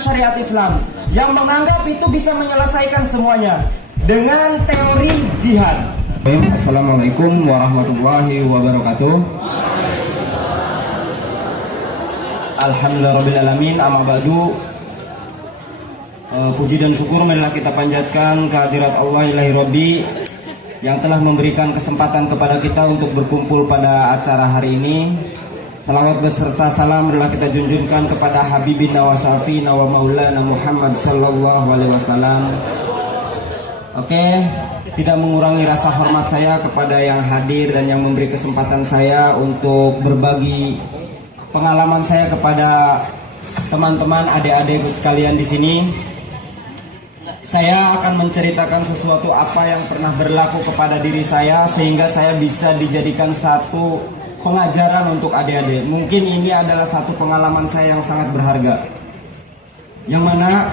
syariat Islam, yang menganggap itu bisa menyelesaikan semuanya dengan teori jihad. Assalamualaikum warahmatullahi wabarakatuh. Alhamdulillahirrahmanirrahim. Amma ba'du. Puji dan syukur marilah kita panjatkan kehadirat Allah ilahi Rabbi yang telah memberikan kesempatan kepada kita untuk berkumpul pada acara hari ini. Salawat beserta salam marilah kita junjungkan kepada Habibina wa Syafi'ina wa Maulana Muhammad sallallahu alaihi wasallam. Oke, tidak mengurangi rasa hormat saya kepada yang hadir dan yang memberi kesempatan saya untuk berbagi pengalaman saya kepada teman-teman, adik-adikku sekalian di sini. Saya akan menceritakan sesuatu apa yang pernah berlaku kepada diri saya sehingga saya bisa dijadikan satu pengajaran untuk adik-adik. Mungkin ini adalah satu pengalaman saya yang sangat berharga, yang mana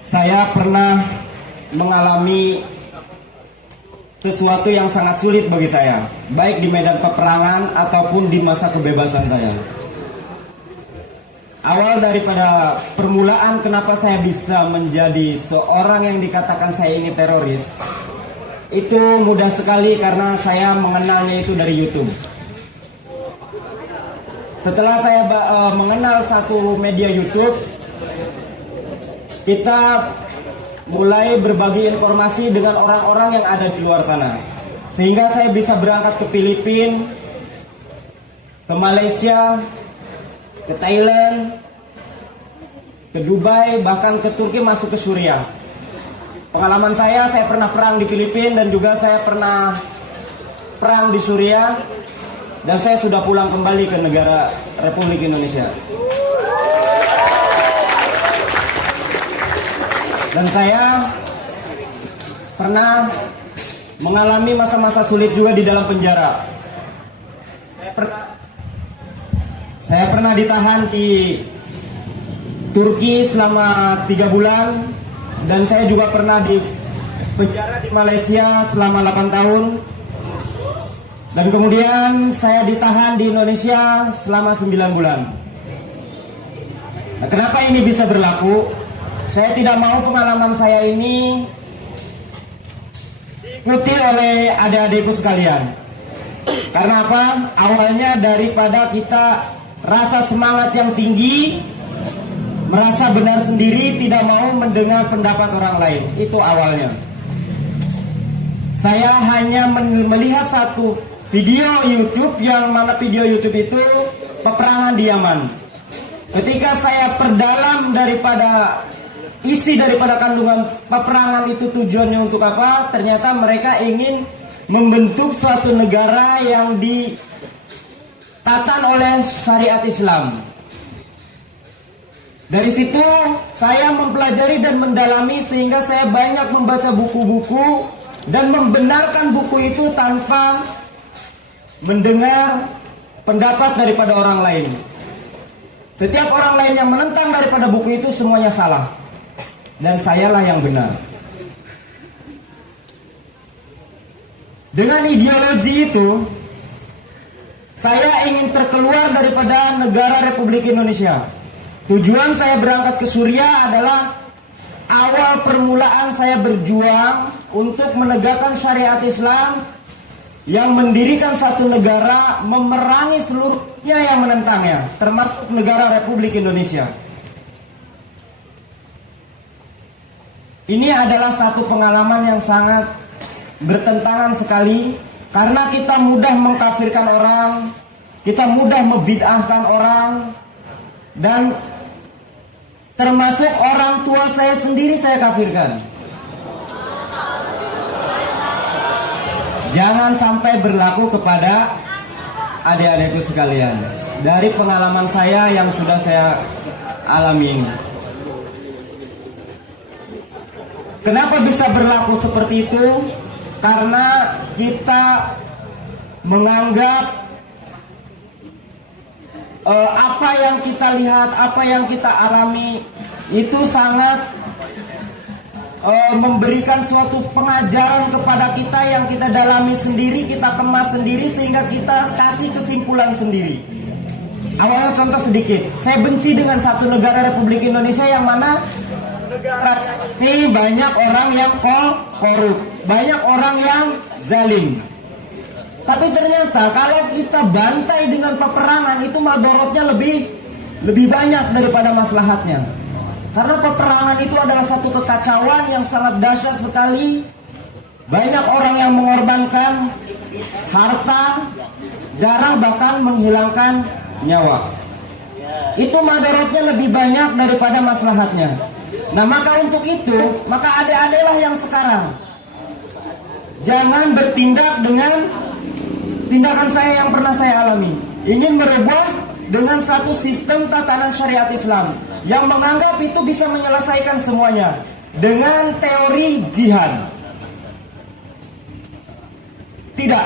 saya pernah mengalami sesuatu yang sangat sulit bagi saya, baik di medan peperangan ataupun di masa kebebasan saya. Awal daripada permulaan kenapa saya bisa menjadi seorang yang dikatakan saya ini teroris, itu mudah sekali karena saya mengenalnya itu dari YouTube. Setelah saya mengenal satu media YouTube, kita mulai berbagi informasi dengan orang-orang yang ada di luar sana, sehingga saya bisa berangkat ke Filipina, ke Malaysia, ke Thailand, ke Dubai, bahkan ke Turki, masuk ke Suriah. Pengalaman saya pernah perang di Filipina dan juga saya pernah perang di Suriah, dan saya sudah pulang kembali ke negara Republik Indonesia. Dan saya pernah mengalami masa-masa sulit juga di dalam penjara. Saya pernah ditahan di Turki selama 3 bulan. Dan saya juga pernah di penjara di Malaysia selama 8 tahun. Dan kemudian saya ditahan di Indonesia selama 9 bulan. Nah, kenapa ini bisa berlaku? Saya tidak mau pengalaman saya ini diikuti oleh adik-adikku sekalian. Karena apa? Awalnya daripada kita rasa semangat yang tinggi, merasa benar sendiri, tidak mau mendengar pendapat orang lain. Itu awalnya. Saya hanya melihat satu video YouTube, yang mana video YouTube itu peperangan di Yaman. Ketika saya perdalam daripada isi daripada kandungan peperangan itu, tujuannya untuk apa? Ternyata mereka ingin membentuk suatu negara yang ditatan oleh syariat Islam. Dari situ saya mempelajari dan mendalami sehingga saya banyak membaca buku-buku dan membenarkan buku itu tanpa mendengar pendapat daripada orang lain. Setiap orang lain yang menentang daripada buku itu semuanya salah, dan sayalah yang benar. Dengan ideologi itu, saya ingin terkeluar daripada negara Republik Indonesia. Tujuan saya berangkat ke Suriah adalah awal permulaan saya berjuang untuk menegakkan syariat Islam yang mendirikan satu negara, memerangi seluruhnya yang menentangnya, termasuk negara Republik Indonesia. Ini adalah satu pengalaman yang sangat bertentangan sekali, karena kita mudah mengkafirkan orang, kita mudah membid'ahkan orang, dan termasuk orang tua saya sendiri saya kafirkan. Jangan sampai berlaku kepada adik-adikku sekalian. Dari pengalaman saya yang sudah saya alami ini. Kenapa bisa berlaku seperti itu? Karena kita menganggap apa yang kita lihat, apa yang kita alami itu sangat memberikan suatu pengajaran kepada kita yang kita dalami sendiri, kita kemas sendiri, sehingga kita kasih kesimpulan sendiri. Awalnya contoh sedikit. Saya benci dengan satu negara Republik Indonesia yang mana negara ini banyak orang yang korup, banyak orang yang zalim. Tapi ternyata kalau kita bantai dengan peperangan itu madorotnya lebih banyak daripada maslahatnya. Karena peperangan itu adalah satu kekacauan yang sangat dahsyat sekali. Banyak orang yang mengorbankan harta, darah, bahkan menghilangkan nyawa. Itu madorotnya lebih banyak daripada maslahatnya. Nah, maka untuk itu, maka adik-adiklah yang sekarang jangan bertindak dengan tindakan saya yang pernah saya alami. Ingin merubah dengan satu sistem tatanan syariat Islam yang menganggap itu bisa menyelesaikan semuanya dengan teori jihad.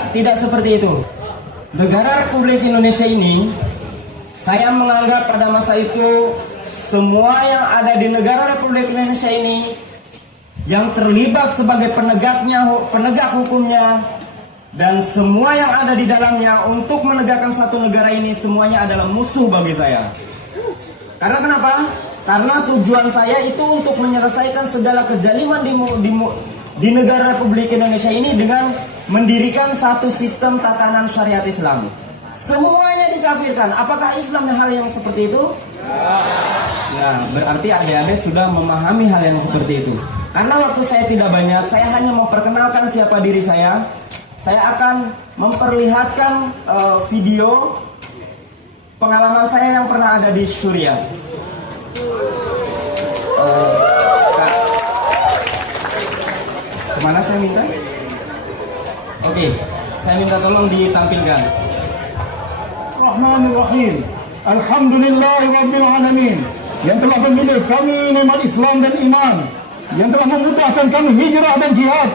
Tidak seperti itu. Negara Republik Indonesia ini, saya menganggap pada masa itu semua yang ada di negara Republik Indonesia ini yang terlibat sebagai penegak hukumnya dan semua yang ada di dalamnya untuk menegakkan satu negara ini semuanya adalah musuh bagi saya. Karena kenapa? Karena tujuan saya itu untuk menyelesaikan segala kezaliman di negara Republik Indonesia ini dengan mendirikan satu sistem tatanan syariat Islam. Semuanya dikafirkan. Apakah Islam hal yang seperti itu? Nah, berarti adik-adik sudah memahami hal yang seperti itu. Karena waktu saya tidak banyak, saya hanya memperkenalkan siapa diri saya. Saya akan memperlihatkan video pengalaman saya yang pernah ada di Suriah. Kemana saya minta? Oke, saya minta tolong ditampilkan. Rahmanir-Rahim. Alhamdulillah Rabbil Alamin, yang telah memilih kami nikmat Islam dan iman, yang telah memudahkan kami hijrah dan jihad,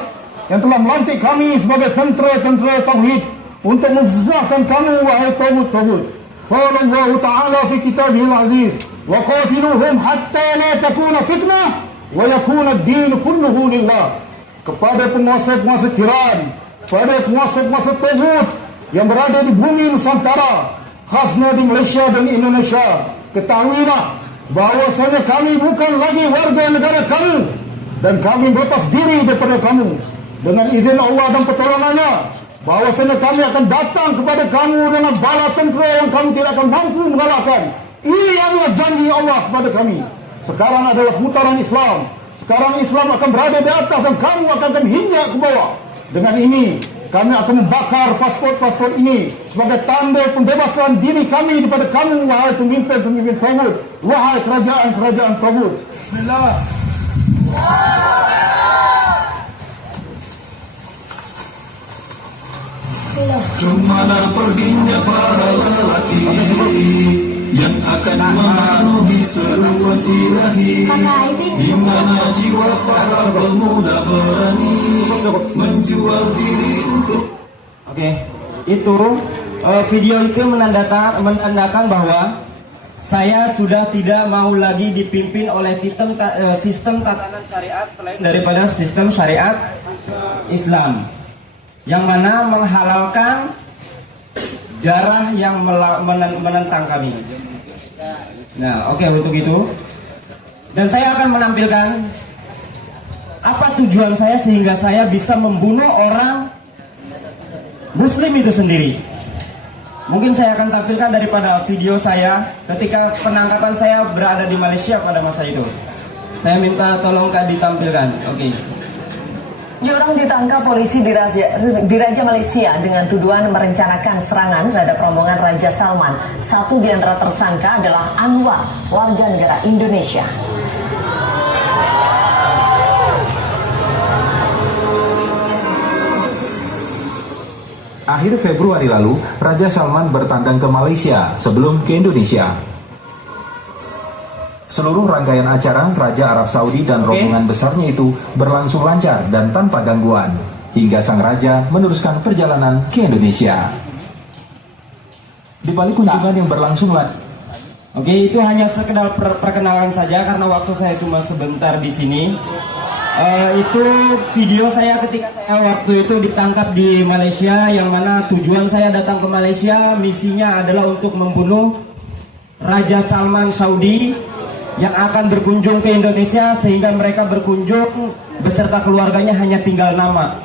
yang telah melantik kami sebagai tentera-tentera tauhid untuk memsusahkan kamu wahai tauhid-tauhid. Qala Allah Ta'ala fi kitabihil aziz, wa qatiluhum hatta la takuna fitnah wa yakuna ad-din kulluhu lillah. Kepada penguasa-penguasa tiran, pada penguasa-penguasa tauhid yang berada di bumi Nusantara, khasnya di Malaysia dan Indonesia, ketahuilah bahwasanya kami bukan lagi warga negara kamu dan kami berlepas diri daripada kamu. Dengan izin Allah dan pertolongannya, bahwasanya kami akan datang kepada kamu dengan bala tentera yang kamu tidak akan mampu mengalahkan. Ini adalah janji Allah kepada kami. Sekarang adalah putaran Islam. Sekarang Islam akan berada di atas dan kamu akan hinjak ke bawah. Dengan ini kami akan membakar pasport-pasport ini sebagai tanda pembebasan diri kami daripada kamu, wahai pemimpin-pemimpin tauhid, wahai kerajaan-kerajaan tauhid. Bismillah. Kemana perginya para lelaki yang akan memenuhi seruan ilahi? Di mana jiwa para pemuda berani menjual diri untuk... Oke, itu video itu menandakan bahwa saya sudah tidak mau lagi dipimpin oleh sistem tatanan syariat selain daripada sistem syariat Islam, yang mana menghalalkan darah yang menentang kami. Nah, oke, untuk itu, dan saya akan menampilkan apa tujuan saya sehingga saya bisa membunuh orang Muslim itu sendiri. Mungkin saya akan tampilkan daripada video saya ketika penangkapan saya berada di Malaysia pada masa itu. Saya minta tolong Kak ditampilkan. Oke. Jurang ditangkap polisi di Raja Malaysia dengan tuduhan merencanakan serangan terhadap rombongan Raja Salman. Satu di antara tersangka adalah Anwar, warga negara Indonesia. Akhir Februari lalu, Raja Salman bertandang ke Malaysia sebelum ke Indonesia. Seluruh rangkaian acara Raja Arab Saudi dan rombongan besarnya itu berlangsung lancar dan tanpa gangguan, hingga sang raja meneruskan perjalanan ke Indonesia. Di balik kunjungan yang berlangsung Oke, itu hanya sekedar perkenalan saja karena waktu saya cuma sebentar di sini. Itu video saya ketika saya waktu itu ditangkap di Malaysia, yang mana tujuan saya datang ke Malaysia misinya adalah untuk membunuh Raja Salman Saudi yang akan berkunjung ke Indonesia, sehingga mereka berkunjung beserta keluarganya hanya tinggal nama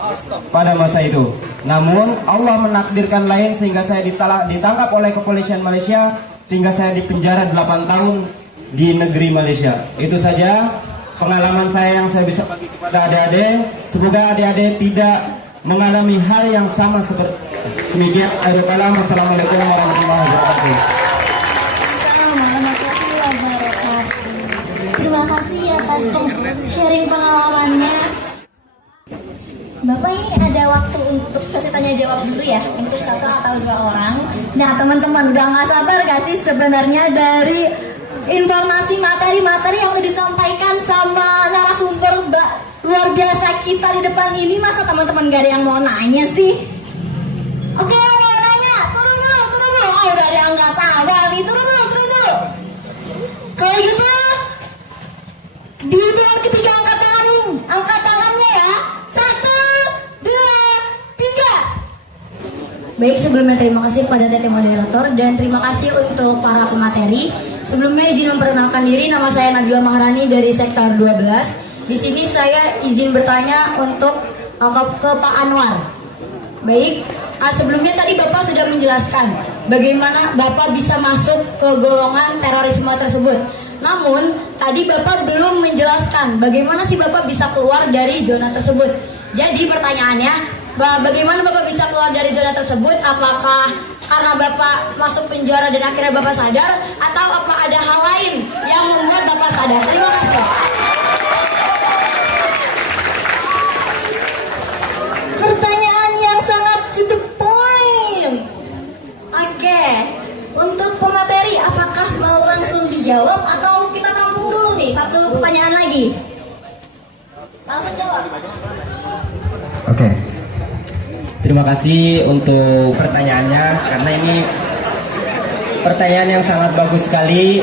pada masa itu. Namun Allah menakdirkan lain sehingga saya ditangkap oleh kepolisian Malaysia, sehingga saya dipenjara 8 tahun di negeri Malaysia. Itu saja pengalaman saya yang saya bisa bagi kepada adik-adik. Semoga adik-adik tidak mengalami hal yang sama seperti demikian. Assalamualaikum warahmatullahi wabarakatuh. Terima kasih atas sharing pengalamannya. Bapak, ini ada waktu untuk sesi tanya jawab dulu ya, untuk 1 atau 2 orang. Nah teman-teman, udah nggak sabar gak sih sebenarnya dari informasi materi-materi yang udah disampaikan sama narasumber luar biasa kita di depan ini? Masa teman-teman gak ada yang mau nanya sih? Oke, yang mau nanya, turun dulu. Oh, udah ada yang nggak sabar nih, turun dulu. Kalau gitu, di hitungan ketiga angkat tangannya ya. 1, 2, 3. Baik, sebelumnya terima kasih kepada Tete moderator dan terima kasih untuk para pemateri. Sebelumnya izin memperkenalkan diri, nama saya Nabila Maharani dari Sektor 12. Di sini saya izin bertanya untuk ke Pak Anwar. Baik, sebelumnya tadi Bapak sudah menjelaskan bagaimana Bapak bisa masuk ke golongan terorisme tersebut. Namun, tadi Bapak belum menjelaskan bagaimana sih Bapak bisa keluar dari zona tersebut. Jadi pertanyaannya, bagaimana Bapak bisa keluar dari zona tersebut? Apakah karena Bapak masuk penjara dan akhirnya Bapak sadar? Atau apa ada hal lain yang membuat Bapak sadar? Terima kasih. Pertanyaan yang sangat to the point. Oke. Untuk pemateri, apakah mau langsung dijawab atau kita tampung dulu nih? 1 pertanyaan lagi. Langsung jawab. Oke. Terima kasih untuk pertanyaannya, karena ini pertanyaan yang sangat bagus sekali.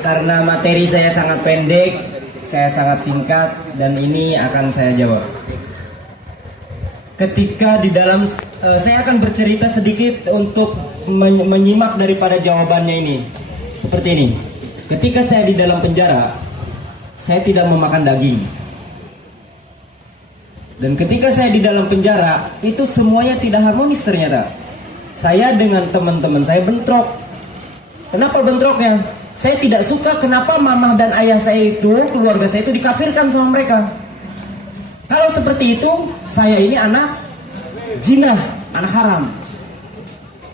Karena materi saya sangat pendek, saya sangat singkat, dan ini akan saya jawab. Ketika di dalam, saya akan bercerita sedikit untuk menyimak daripada jawabannya ini. Seperti ini. Ketika saya di dalam penjara, saya tidak memakan daging. Dan ketika saya di dalam penjara, itu semuanya tidak harmonis ternyata. Saya dengan teman-teman saya bentrok. Kenapa bentroknya? Saya tidak suka kenapa mamah dan ayah saya itu, keluarga saya itu dikafirkan sama mereka. Kalau seperti itu, saya ini anak jinah, anak haram.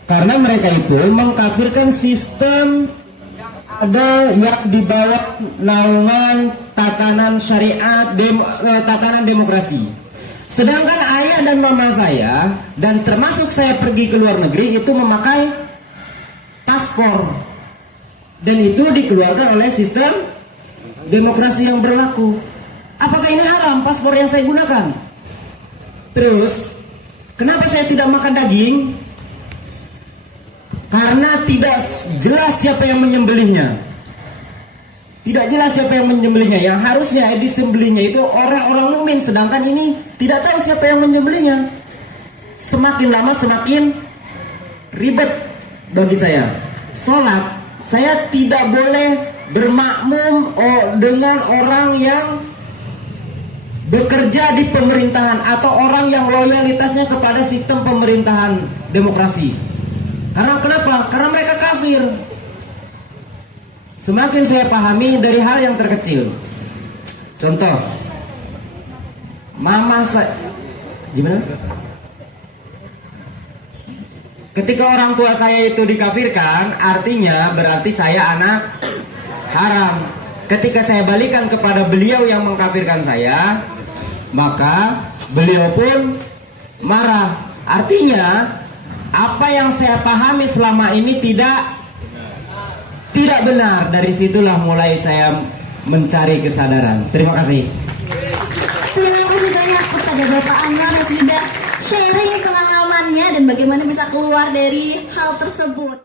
Karena mereka itu mengkafirkan sistem ada yang di bawah naungan tatanan syariat, tatanan demokrasi. Sedangkan ayah dan mama saya, dan termasuk saya pergi ke luar negeri, itu memakai paspor. Dan itu dikeluarkan oleh sistem demokrasi yang berlaku. Apakah ini haram paspor yang saya gunakan? Terus, kenapa saya tidak makan daging? Karena tidak jelas siapa yang menyembelihnya. Tidak jelas siapa yang menyembelihnya. Yang harusnya disembelihnya itu orang-orang mukmin, sedangkan ini tidak tahu siapa yang menyembelihnya. Semakin lama semakin ribet bagi saya. Sholat, saya tidak boleh bermakmum dengan orang yang bekerja di pemerintahan atau orang yang loyalitasnya kepada sistem pemerintahan demokrasi. Karena kenapa? Karena mereka kafir. Semakin saya pahami dari hal yang terkecil. Contoh, mama saya, gimana? Ketika orang tua saya itu dikafirkan, artinya berarti saya anak haram. Ketika saya balikan kepada beliau yang mengkafirkan saya, maka beliau pun marah. Artinya apa yang saya pahami selama ini tidak benar. Dari situlah mulai saya mencari kesadaran. Terima kasih. Terima kasih banyak kepada Bapak Anwar yang sudah sharing pengalamannya dan bagaimana bisa keluar dari hal tersebut.